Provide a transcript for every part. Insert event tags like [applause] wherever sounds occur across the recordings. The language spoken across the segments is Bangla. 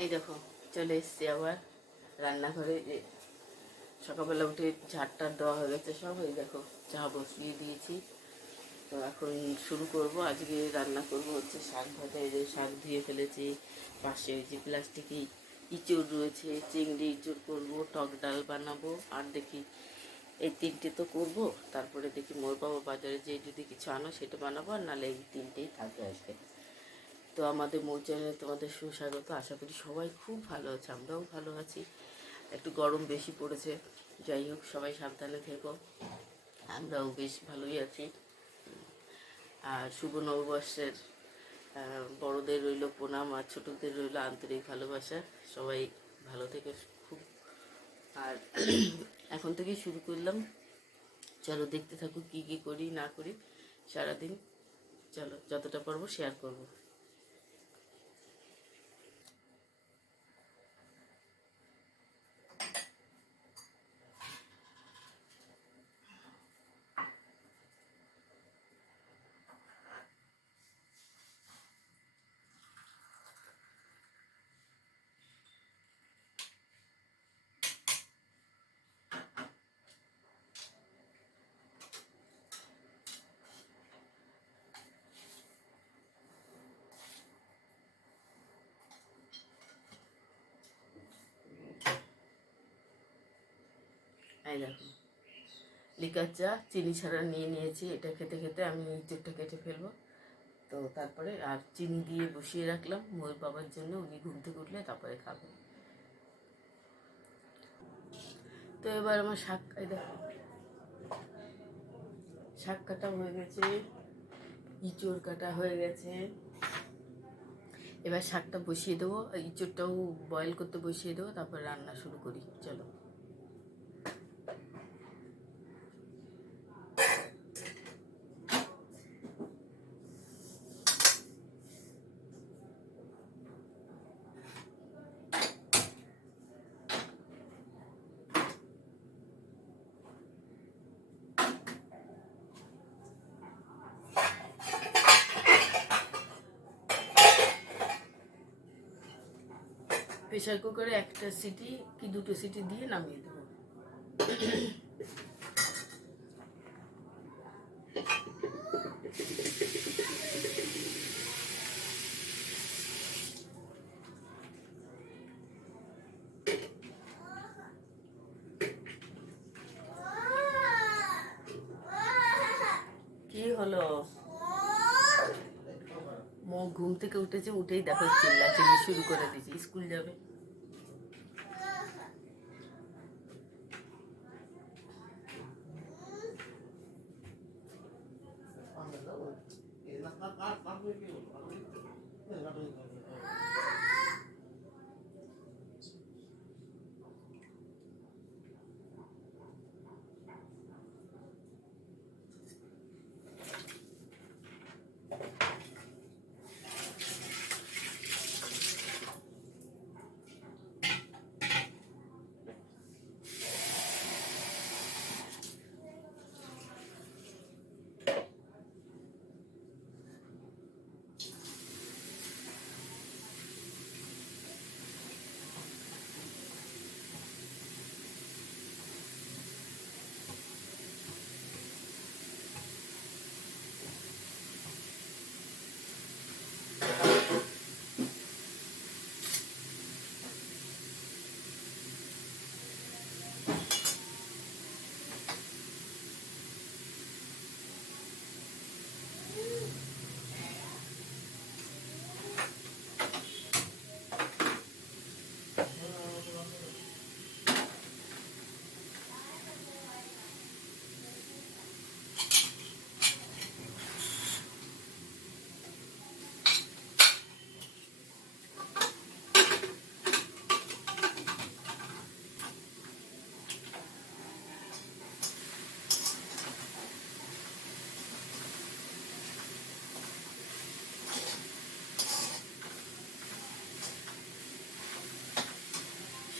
এই দেখো, চলে এসছি আবার রান্নাঘরে। যে সকালবেলা উঠে ঝাড়টা দেওয়া হয়ে গেছে সব। এই দেখো, চা বসিয়ে দিয়েছি। তো এখন শুরু করব। আজকে রান্না করব হচ্ছে শাক ভাজা। এই যে শাক ধুয়ে ফেলেছি। পাশে ওই যে প্লাস্টিকে ইঁচড় রয়েছে, চিংড়ি ইঁচড় করব, টক ডাল বানাবো। আর দেখি, এই তিনটে তো করব। তারপরে দেখি মোর বাবা বাজারে যে যদি কিছু আনো সেটা বানাবো। আর নাহলে এই তিনটেই থাকবে আজকে। তো আমাদের মৌ চ্যানেলে তোমাদের সুস্বাগত। আশা করি সবাই খুব ভালো আছে, আমরাও ভালো আছি। একটু গরম বেশি পড়েছে, যাই হোক, সবাই সাবধানে থেকো। আমরাও বেশ ভালোই আছি। আর শুভ নববর্ষের বড়দের রইল প্রণাম আর ছোটদের রইল আন্তরিক ভালোবাসা। সবাই ভালো থেকে খুব। আর [clears throat] এখন থেকেই শুরু করলাম। চলো দেখতে থাকো কি কি করি, না করি, সারাদিন। চলো, যতটা পারব শেয়ার করব। এই দেখো। লিকার চা চিনি ছাড়া নিয়ে নিয়েছি, এটা খেতে খেতে আমি ইঁচড়টা কেটে ফেলব। তো তারপরে আর চিনি দিয়ে বসিয়ে রাখলাম ময়ূর বাবার জন্য, উনি ঘুম থেকে উঠলে তারপরে খাবে। তো এবার আমার শাক, এই দেখো। শাক কাটা হয়ে গেছে, ইঁচড় কাটা হয়ে গেছে। এবার শাকটা বসিয়ে দেবো, ইঁচড়টাও বয়েল করতে বসিয়ে দেবো, তারপর রান্না শুরু করি, চলো। প্রেশার কুকারে একটা সিটি কি দুটো সিটি দিয়ে নামিয়ে দেবো কি হলো মো ঘুম থেকে উঠেছে উঠেই দেখো চিল্লা চিল্লি শুরু করে দিয়েছি। স্কুল যাবে।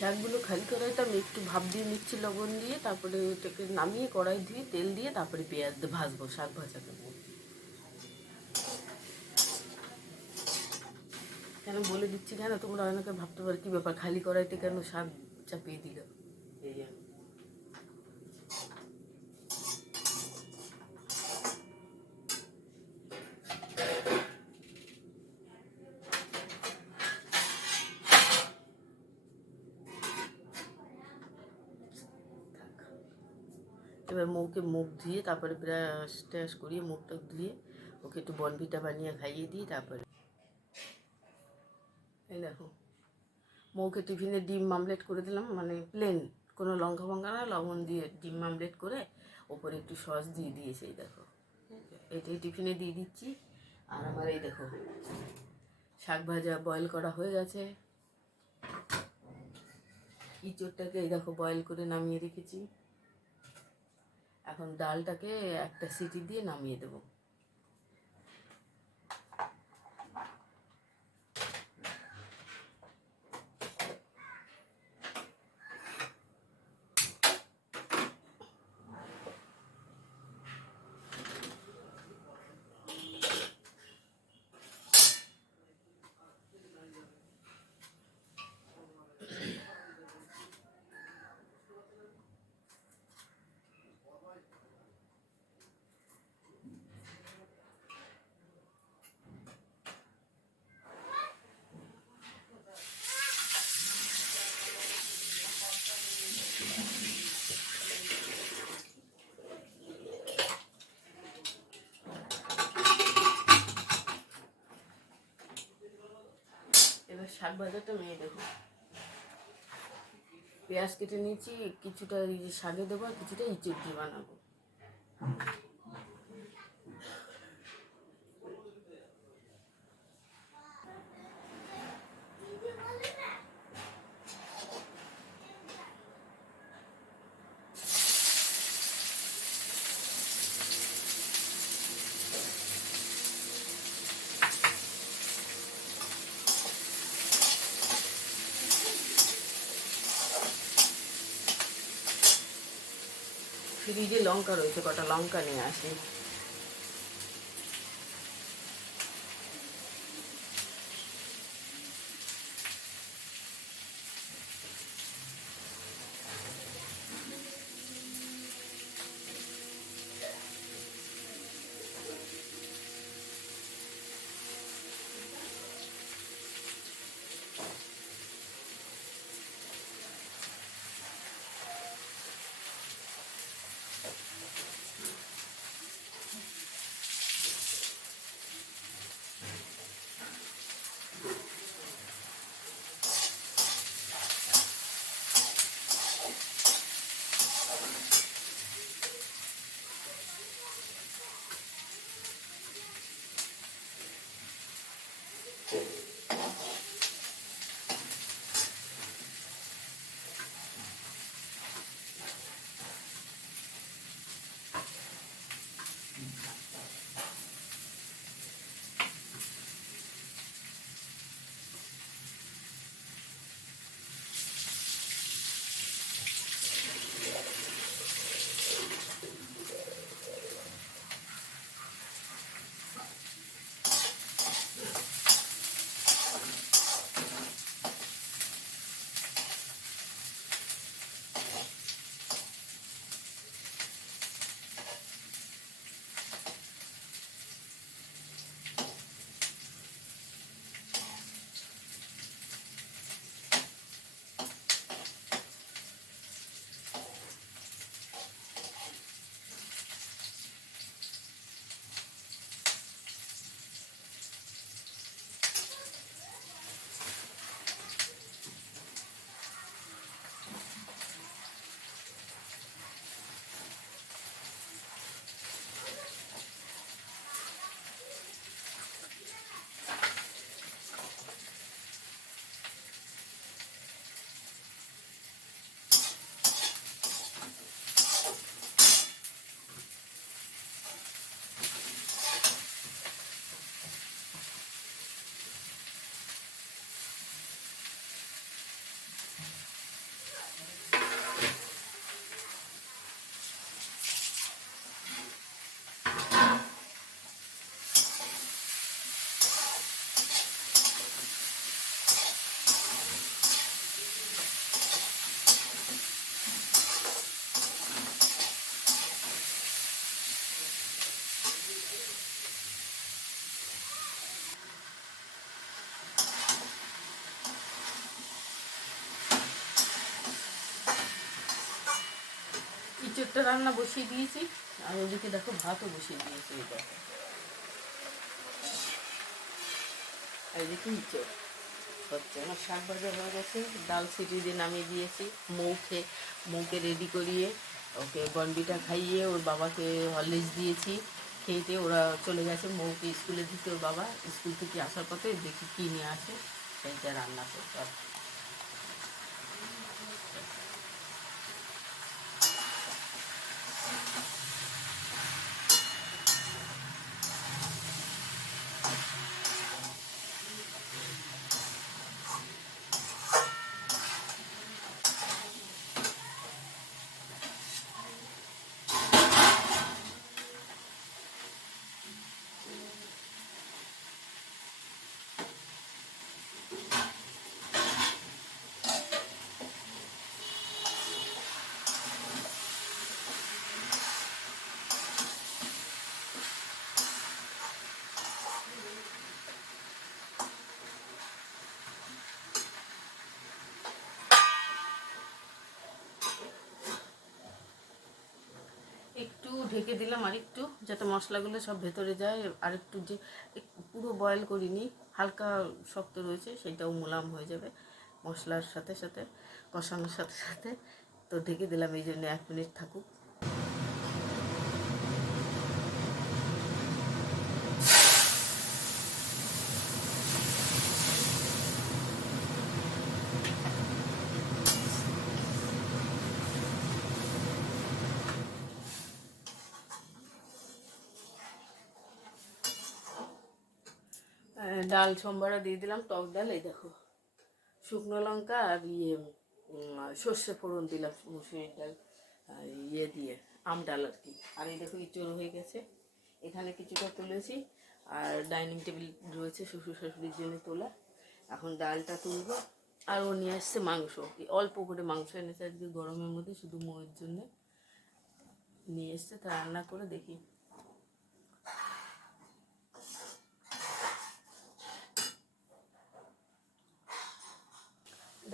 শাকগুলো খালি কড়াইতে আমি একটু ভাপ দিয়ে নিচ্ছি লবণ দিয়ে, তারপরে ওটাকে নামিয়ে কড়াই দিয়ে তেল দিয়ে তারপরে পেঁয়াজ ভাজবো, শাক ভাজা করব। কেন বলে দিচ্ছি কেন? তোমরা অনেকে ভাবতে পারো কি ব্যাপার? খালি কড়াইতে কেন শাক চাপিয়ে দিল? এই এবার মৌকে মুখ ধুয়ে তারপরে ব্রাশ ট্যাশ করিয়ে মুখটা ধুয়ে ওকে একটু বনভিটা বানিয়ে খাইয়ে দিই তারপরে এই দেখো। মৌকে টিফিনে ডিম মামলেট করে দিলাম মানে প্লেন কোনো লঙ্কা ফঙ্কা না, লবণ দিয়ে ডিম মামলেট করে ওপরে একটু সস দিয়ে দিয়েছে, এই দেখো। এটাই টিফিনে দিয়ে দিচ্ছি। আর আমার এই দেখো, শাক ভাজা বয়েল করা হয়ে গেছে। ইঁচড়টাকে এই দেখো বয়েল করে নামিয়ে রেখেছি। এখন ডালটাকে একটা সিটি দিয়ে নামিয়ে দেবো এবার শাক ভাজাটা মেয়ে দেখো। পেঁয়াজ কেটে নিয়েছি, কিছুটা শাকে দেবো আর কিছুটা ইঁচড় দিয়ে বানাবো। ফ্রিজে লঙ্কা রয়েছে কটা লঙ্কা নিয়ে আসি। একটা রান্না বসিয়ে দিয়েছি। আর ওদিকে দেখো ভাতও বসিয়ে দিয়েছি দেখো। এই যে হচ্ছে, আমার শাক ভাজা হয়ে গেছে। ডাল সিটি দিয়ে নামিয়ে দিয়েছি। মৌকে মৌকে রেডি করিয়ে ওকে বনবিটা খাইয়ে ওর বাবাকে হরলিক্স দিয়েছি। খেয়েতে ওরা চলে গেছে মৌকে স্কুলে দিতে ওর বাবা। স্কুল থেকে আসার পথে দেখি কী নিয়ে আসে। সেইটা রান্না করতে একটু ঢেকে দিলাম আরেকটু, যাতে মশলাগুলো সব ভেতরে যায়। আর একটু যে পুরো বয়েল করিনি, হালকা শক্ত রয়েছে, সেটাও মোলাম হয়ে যাবে মশলার সাথে সাথে, কষানোর সাথে সাথে। তো ঢেকে দিলাম, এই জন্য এক মিনিট থাকুক। ডাল সোমবারা দিয়ে দিলাম, টক ডাল, এই দেখো। শুকনো লঙ্কা আর ইয়ে সর্ষে ফোড়ন দিলাম, মুসুরির ডাল, আর ইয়ে দিয়ে, আম ডাল আর কি। আর এই দেখো ইঁচড় হয়ে গেছে। এখানে কিছুটা তুলেছি, আর ডাইনিং টেবিল রয়েছে শ্বশুর শাশুড়ির জন্য তোলা। এখন ডালটা তুলবো। আর ও নিয়ে আসছে মাংস। অল্প করে মাংস এনেছে আজকে গরমের মধ্যে, শুধু মোয়ের জন্য। নিয়ে এসছে, তা রান্না করে দেখি।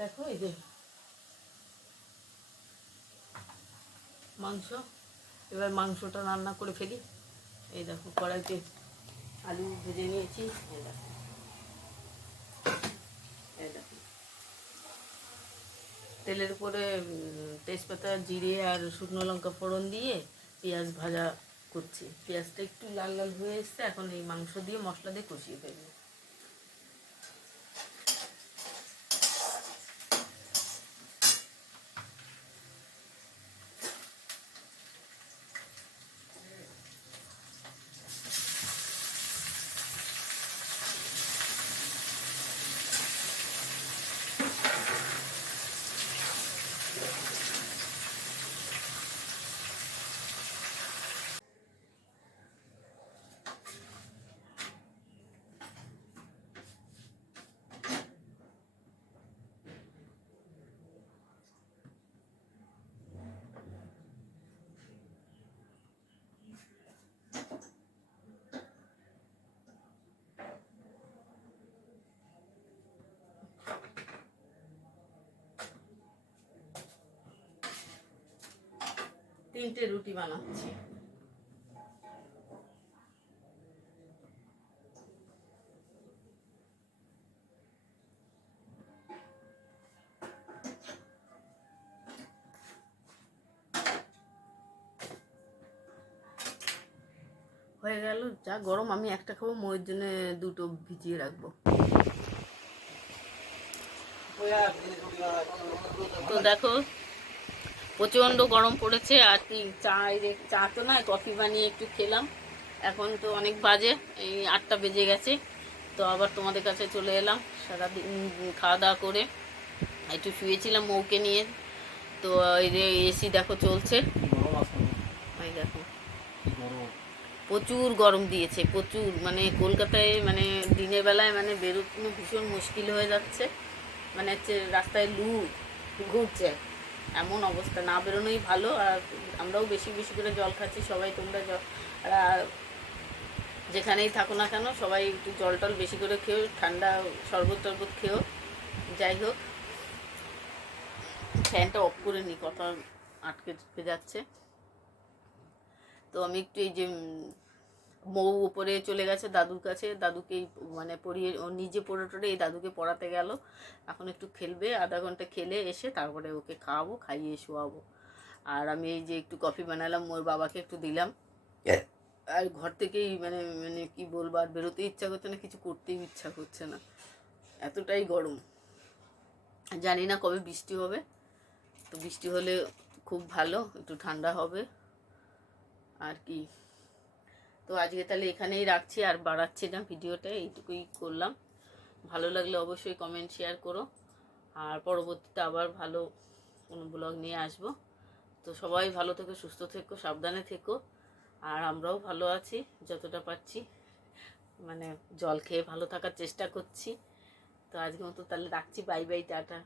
দেখো, এই যে। মাংস। এবার মাংসটা রান্না করে ফেলি। এই দেখো, কড়াইতে আলু ভেজে নিয়েছি। তেলের উপরে তেজপাতা, জিরে আর শুকনো লঙ্কা ফোড়ন দিয়ে পেঁয়াজ ভাজা করছি। পেঁয়াজটা একটু লাল লাল হয়ে এসছে, এখন এই মাংস দিয়ে মশলা দিয়ে কষিয়ে ফেলব। তিনটে রুটি বানাচ্ছি। হয়ে গেল, যা গরম, আমি একটা খাব, মোয়ের জন্য দুটো ভিজিয়ে রাখব। তো দেখো প্রচণ্ড গরম পড়েছে আর কি চা চা তো নয় কফি বানিয়ে একটু খেলাম। এখন তো অনেক বাজে এই আটটা বেজে গেছে। তো আবার তোমাদের কাছে চলে এলাম সারাদিন খাওয়া দাওয়া করে। একটু শুয়েছিলাম মৌকে নিয়ে। তো এই যে এসি দেখো চলছে। এই দেখো। প্রচুর গরম দিয়েছে প্রচুর। মানে কলকাতায় মানে দিনের বেলায় মানে বেরোনো ভীষণ মুশকিল হয়ে যাচ্ছে। মানে হচ্ছে রাস্তায় লু ঘুরছে। এমন অবস্থা। না বেরোনোই ভালো, আর আমরাও বেশি বেশি করে জল খাচ্ছি, সবাই তোমরা জল যেখানেই থাকো না কেন, সবাই একটু জল টল বেশি করে খেও, ঠান্ডা শরবত টরবত খেও। যাই হোক, ফ্যানটা অফ করে নি কথা আটকে যাচ্ছে। তো আমি একটু এই যে মৌ উপরে চলে গেছে দাদুর কাছে। দাদুকে মানে পড়িয়ে ও নিজে পড়ে টড়ে এই দাদুকে পড়াতে গেল। এখন একটু খেলবে আধা ঘণ্টা খেলে এসে তারপরে ওকে খাওয়াবো খাইয়ে শোয়াবো। আর আমি এই যে একটু কফি বানালাম ওর বাবাকে একটু দিলাম। আর ঘর থেকেই মানে মানে কি বলব আর বেরোতে ইচ্ছা করছে না কিছু করতেই ইচ্ছা করছে না। এতটাই গরম। জানি না কবে বৃষ্টি হবে। তো বৃষ্টি হলে খুব ভালো একটু ঠান্ডা হবে। আর কি। তো আজকে তাহলে এখানেই রাখছি আর বাড়াচ্ছি না ভিডিওটা, এইটুকুই করলাম। ভালো লাগলে অবশ্যই কমেন্ট শেয়ার করো। আর পরবর্তীতে আবার ভালো কোনো ব্লগ নিয়ে আসব। তো সবাই ভালো থেকো, সুস্থ থেকো, সাবধানে থেকো। আর আমরাও ভালো আছি, যতটা পারছি। মানে জল খেয়ে ভালো থাকার চেষ্টা করছি। তো আজকে মতো তাহলে রাখছি। Bye bye tata.